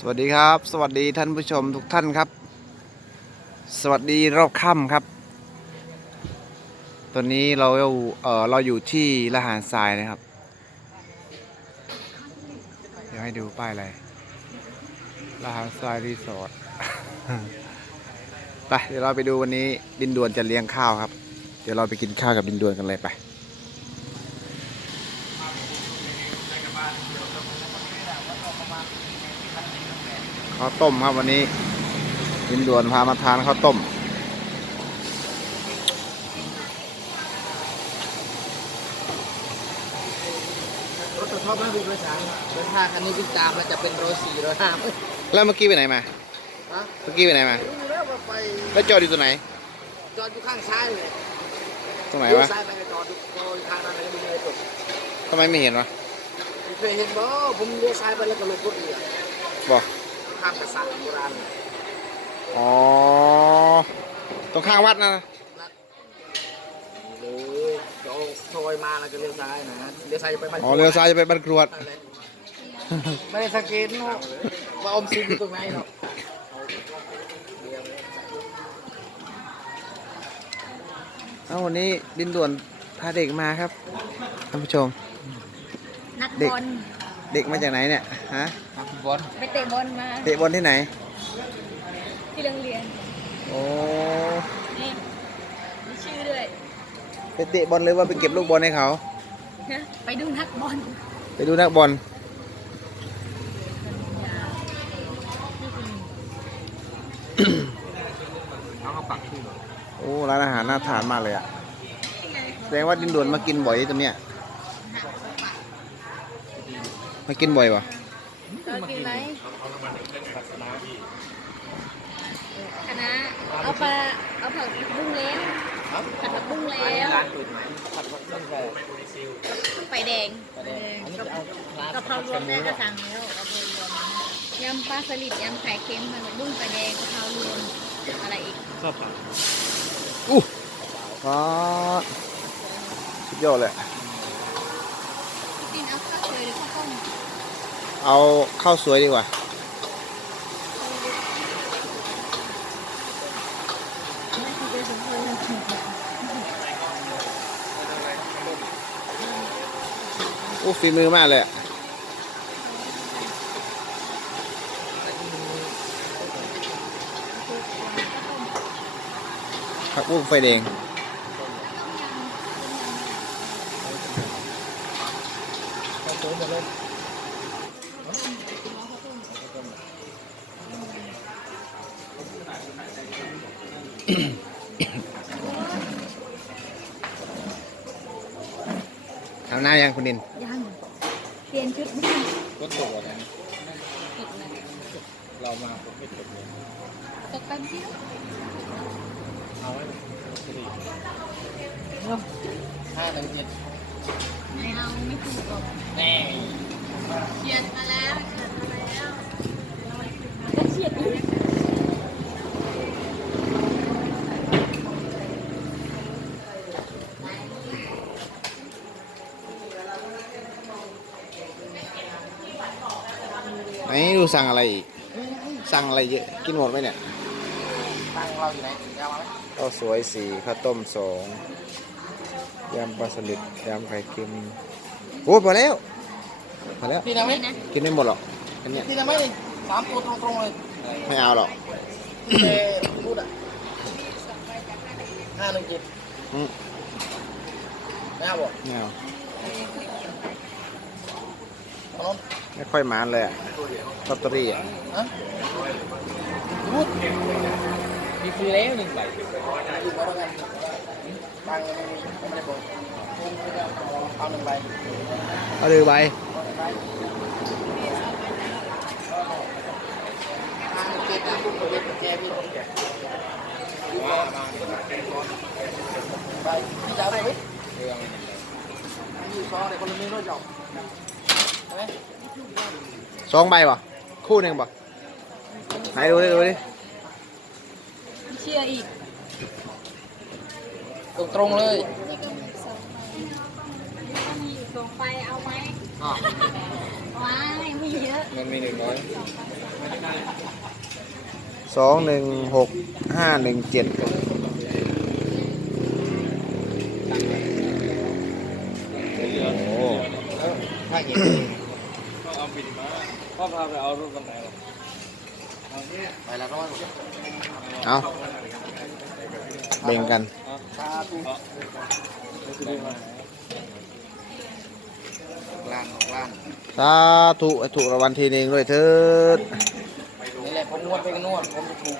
สวัสดีครับ สวัสดีท่านผู้ชมทุกท่านครับ สวัสดีรอบค่ำครับ ตอนนี้เราเออเราอยู่ที่ละหารทรายนะครับ เดี๋ยวให้ดูป้ายอะไรละหารทรายรีสอร์ท ไปเดี๋ยวเราไปดูวันนี้ดินดวนจะเลี้ยงข้าวครับ เดี๋ยวเราไปกินข้าวกับดินดวนกันเลยไป ข้าวต้มครับวันนี้ดินด่วนพามาทานข้าวต้ม รถตัวท็อปนะพี่ร้อยสามร้อยห้าคันนี้วิ่งตามมันจะเป็นร้อยสี่ร้อยห้าแล้วเมื่อกี้ไปไหนมาฮะเมื่อกี้ไปไหนมา รู้แล้วว่าไปแล้วจอดอยู่ตรงไหน จอดอยู่ข้างซ้ายเลยตรงไหนเลี้ยววะ ซ้ายไปจอดอยู่จอดทางนั้นเลยไม่มีอะไรตกทำไมไม่เห็นวะผมเคยเห็นบ่ผมเลี้ยวซ้ายไปแล้วก็ลงรถเรือบอก ข้ามกษัตริย์โบราณอ๋อ ตรงข้างวัดนะเลยโจซอยมาแล้วก็เลี้ยวซ้ายนะเลี้ยวซ้ายจะไปบ้านอ๋อเลี้ยวซ้ายจะไปบ้านกรวดนั่นแหละไม่ได้สังเกตเนาะว่าอมซิมอยู่ตรงไหนเนาะเอ้าวันนี้ดินด่วนพาเด็กมาครับท่านผู้ชม นักเด็กบอล เด็กมาจากไหนเนี่ยฮะบอลไปเตะบอลมาเตะบอลที่ไหน ที่โรงเรียนโอ้นี่มีชื่อด้วยไปเตะบอลเลยว่าไปเก็บลูกบอลให้เขา นะไปดูนักบอลไปดูนักบอลเขาก็ปักชื่อโอ้ร้านอาหารน่าทานมากเลยอะแสดงว่าดินด่วนมากินบ่อยตรงเนี้ย มากินบ่อยวะเรากินอะไรคณะเอาปลาเอาผักบุ้งแล้วผัดผักบุ้งแล้วร้านเปิดใหม่ผัดผักต้นไทรไฟแดงอันนี้จะเอาร้านกะเพรารวมแม่ก็สั่งแล้วกะเพรารวมยำปลาสลิดยำไข่เค็มผัดผักบุ้งไฟแดงกะเพรารวมอะไรอีกชอบผักอู้ฟ้าสุดยอดเลยกินเอา ข้าวสวยหรือข้าวต้มเอาข้าวสวยดีกว่าอู้ฝีมือมากเลยอะผักบุ้งไฟแดง เอาหน้ายังคุณดินยังเปลี่ยนชุดไม่ก็ตกอะไรติดเลยเรามาผมไม่ตกเลยตกแป๊บเดียวเอาไว้ดีห้าหนึ่งเจ็ดไม่เอาไม่ถูกหรอกแน่เฉียดมาแล้วเฉียดมาแล้วก็เฉียดอีก ไหนดูสั่งอะไรอีก สั่งอะไรเยอะ กินหมดไหมเนี่ยตังเราอยู่ไหนยาวไหมข้าวสวยสี่ข้าวต้มสองยำปลาสลิดยำไข่เค็มโอ้พอแล้วพอแล้ว พี่นะไหมกินไม่หมดหรอกอันเนี้ยพี่นะไหมสามตัวตรงๆเลยไม่เอาหรอกเอพูดอะห้าหนึ่งเจ็ดอืมไม่เอาบอกไม่เอาเอาน้อง ไม่ค่อยหมานเลยอะลอตเตอรี่อะฮะพูดมีฟรีแล้วหนึ่งใบอยู่มาบ้างกันตังค์ไม่มีไม่ได้บอกเอาหนึ่งใบเอาดือใบห้าหนึ่งเจ็ดนะพูดกับเว็บแกพี่ว่ามาไปพี่จะเอาไปไหมเรื่องอยู่ซอเดี๋ยวคนละมือรถจบใช่ไหม สองใบป่ะคู่หนึ่งป่ะไหนดูดิดูดิเชื่ออีก ตรงตรงๆเลยนี่ก็มีสองใบมีอยู่สองใบเอาไหมอ๋อว้ายไม่เยอะมันมีหนึ่งร้อยสองหนึ่งหกห้าหนึ่งเจ็ดโอ้ ถ้าเห็นก็เอาบินมา พ่อพาไปเอารูปกันไหนหรอไปแล้วก็ว่าเอาเบ่งกันชาตุ้ล้านหกล้านสาธุให้ถูกรางวัลทีหนึงด้วยเถิดนี่แหละผมนวดไปนวดผมจะถูก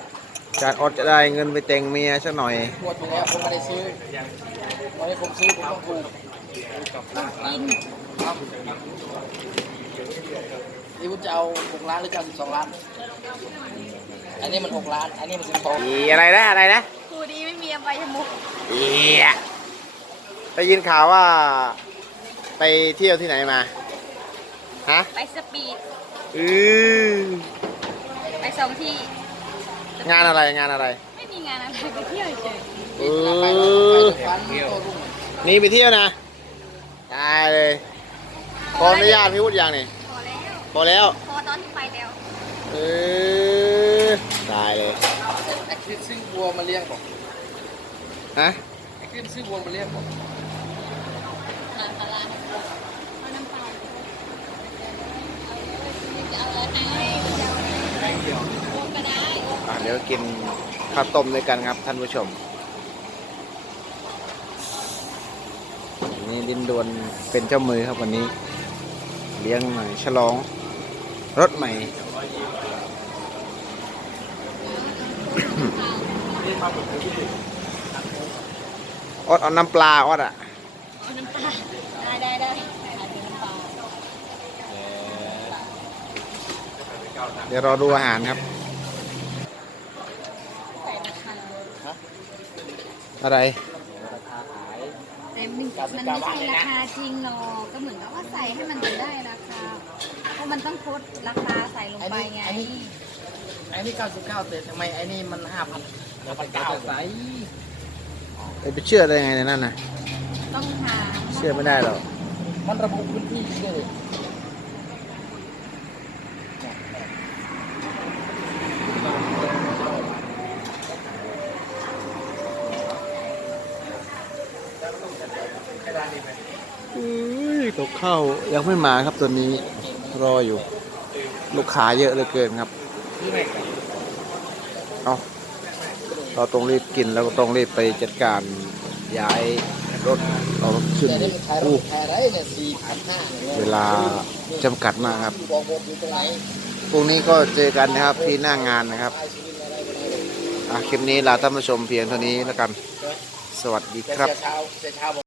จานอดจะได้เงินไปแต่งเมียสักหน่อยนวดไปแล้วผมไม่ได้ซื้อวันนี้ผมซื้อผมต้องถูกกิน ครับนี่คุณจะเอาหกล้านหรือจะเอาสิบสองล้าน อันนี้มันหกล้าน อันนี้มันสิบสองอีอะไรนะอะไรนะครูดีไม่มีอบายมุกอีได้ยินข่าวว่า ไปเที่ยวที่ไหนมา ฮะ ไปสปีด อือไปสองที่ งานอะไรงานอะไร ไม่มีงานอะไรไปเที่ยวเฉยเอไปอฟันโตรุ่งนี่ไปเที่ยวนะตายเลยขออนุญาตพี่วุฒิยังนี่ พอแล้วพอแล้ว พอตอนที่ไปแล้วเออตายเลยไอ้คลิปซื้อวัวมาเลี้ยงบอกฮะไอ้คลิปซื้อวัวมาเลี้ยงบอกร้านปลาร้านเอาน้ำปลาจะเอาอะไรให้แค่เดียวโอนก็ได้อะเดี๋ยวกินข้าวต้มด้วยกันครับท่านผู้ชม นี่ดินดวนเป็นเจ้ามือครับวันนี้ เลี้ยงหน่อยฉลอง รถใหม่อดเอาน้ำปลาอดอะเอาน้ำปลาได้ได้ได้เอาน้ำปลาเดี๋ยวรอดูอาหารครับใส่ราคาอะไรราคาขาย แต่มันมันไม่ใช่ราคาจริงหรอกก็เหมือนกับว่าใส่ให้มันได้ราคาเพราะมันต้องโพสต์ราคาใส่ลงไปไงไอ้นี่ไอ้นี่เก้าสิบเก้าแต่ทำไมไอ้นี่มันห้าพันห้าพันเก้าใสไปเชื่อได้ไงในนั้นน่ะ ต้องหาเชื่อไม่ได้หรอก มันระบุพื้นที่ด้วยเลยอุ้ย ตกเข้ายังไม่มาครับตัวนี้รออยู่ ลูกค้าเยอะเหลือเกินครับเอาเราต้องรีบกินแล้วก็ต้องรีบไปจัดการย้ายรถเอารถขึ้นแต่นี่มันขายรอู้ถแพรได้เนี่ยสี่พันเวลาจำกัดมากครับบอกนพรุ่งนี้ก็เจอกันนะครับที่หน้างานนะครับอะคลิปนี้ลาท่านผู้ชมเพียงเท่านี้แล้วกัน สวัสดีครับ